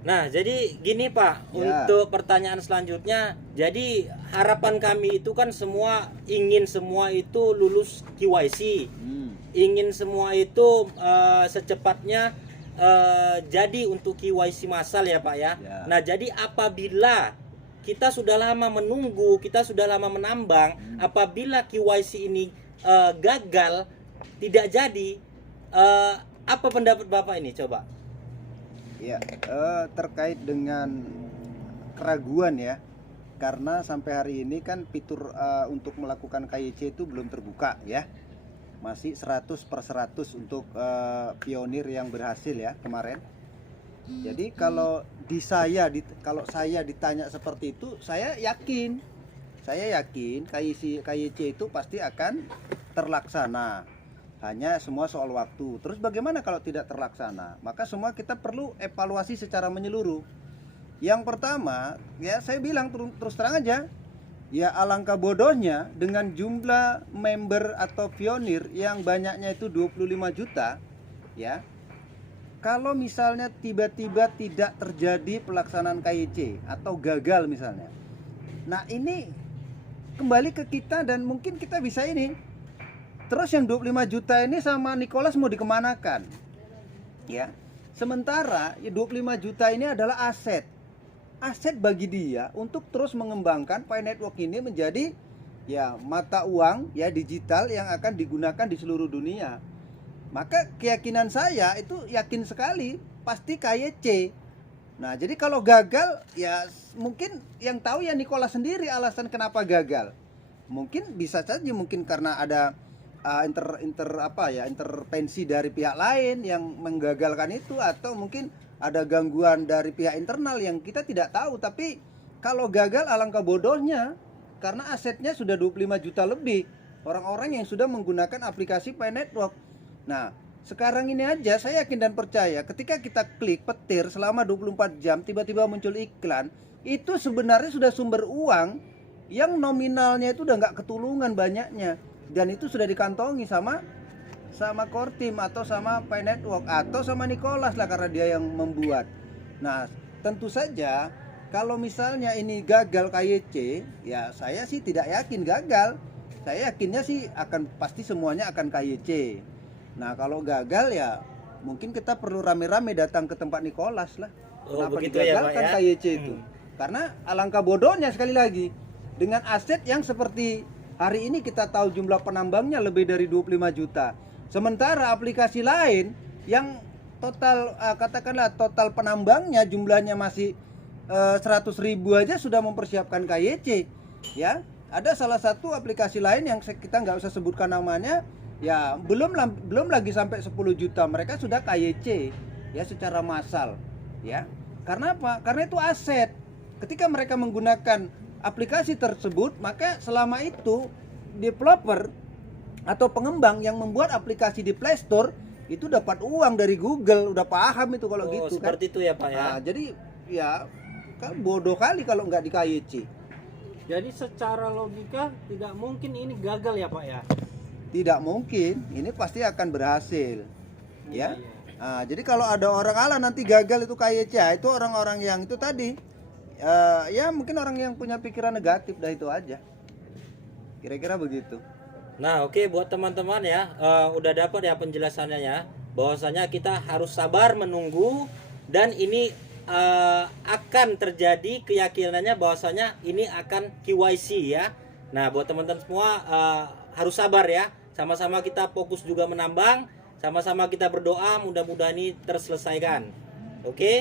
Nah, jadi gini Pak, Ya. untuk pertanyaan selanjutnya, jadi harapan kami itu kan ingin semua itu lulus KYC, Hmm. ingin semua itu secepatnya jadi untuk KYC massal ya Pak ya. Ya. Nah, jadi apabila kita sudah lama menunggu, kita sudah lama menambang, apabila KYC ini gagal, tidak jadi, apa pendapat Bapak ini coba? Ya, terkait dengan keraguan ya, karena sampai hari ini kan fitur untuk melakukan KYC itu belum terbuka ya, masih 100/100 untuk pionir yang berhasil ya kemarin. Jadi kalau kalau saya ditanya seperti itu, saya yakin KYC itu pasti akan terlaksana. Hanya semua soal waktu. Terus bagaimana kalau tidak terlaksana? Maka semua kita perlu evaluasi secara menyeluruh. Yang pertama, ya saya bilang terus terang aja, ya alangkah bodohnya dengan jumlah member atau pionir yang banyaknya itu 25 juta, ya. Kalau misalnya tiba-tiba tidak terjadi pelaksanaan KYC atau gagal misalnya. Nah, ini kembali ke kita dan mungkin kita bisa ini. Terus yang 25 juta ini sama Nicholas mau dikemanakan? Ya. Sementara ya 25 juta ini adalah aset. Aset bagi dia untuk terus mengembangkan Pi Network ini menjadi ya mata uang ya digital yang akan digunakan di seluruh dunia. Maka keyakinan saya itu yakin sekali pasti KYC. Nah, jadi kalau gagal ya mungkin yang tahu ya Nicholas sendiri alasan kenapa gagal. Mungkin bisa saja mungkin karena ada intervensi dari pihak lain yang menggagalkan itu, atau mungkin ada gangguan dari pihak internal yang kita tidak tahu. Tapi kalau gagal alangkah bodohnya karena asetnya sudah 25 juta lebih orang-orang yang sudah menggunakan aplikasi Pi Network. Nah, sekarang ini aja saya yakin dan percaya ketika kita klik petir selama 24 jam tiba-tiba muncul iklan, itu sebenarnya sudah sumber uang yang nominalnya itu udah nggak ketulungan banyaknya, dan itu sudah dikantongi sama core team atau sama Pi Network atau sama Nicholas lah karena dia yang membuat. Nah, tentu saja kalau misalnya ini gagal KYC, ya saya sih tidak yakin gagal. Saya yakinnya sih pasti semuanya akan KYC. Nah, kalau gagal ya mungkin kita perlu rame-rame datang ke tempat Nicholas lah. Oh, kenapa begitu ya, Pak, digagalkan ya? KYC itu? Karena alangkah bodohnya sekali lagi dengan aset yang seperti hari ini kita tahu jumlah penambangnya lebih dari 25 juta. Sementara aplikasi lain yang katakanlah total penambangnya jumlahnya masih 100.000 aja sudah mempersiapkan KYC. Ya, ada salah satu aplikasi lain yang kita nggak usah sebutkan namanya, ya belum lagi sampai 10 juta mereka sudah KYC ya secara massal. Ya. Karena apa? Karena itu aset. Ketika mereka menggunakan aplikasi tersebut, maka selama itu developer atau pengembang yang membuat aplikasi di Play Store itu dapat uang dari Google. Udah paham itu kalau gitu kan. Seperti itu ya Pak ya. Nah, jadi ya kan bodoh kali kalau nggak di KYC. Jadi secara logika tidak mungkin ini gagal ya Pak ya? Tidak mungkin, ini pasti akan berhasil. Ya. Iya. Nah, jadi kalau ada orang nanti gagal itu KYC, itu orang-orang yang itu tadi ya mungkin orang yang punya pikiran negatif, dah itu aja. Kira-kira begitu. Nah, oke, buat teman-teman ya, udah dapat ya penjelasannya ya, bahwasanya kita harus sabar menunggu dan ini akan terjadi, keyakinannya bahwasanya ini akan KYC ya. Nah, buat teman-teman semua harus sabar ya. Sama-sama kita fokus juga menambang, sama-sama kita berdoa mudah-mudahan ini terselesaikan. Oke?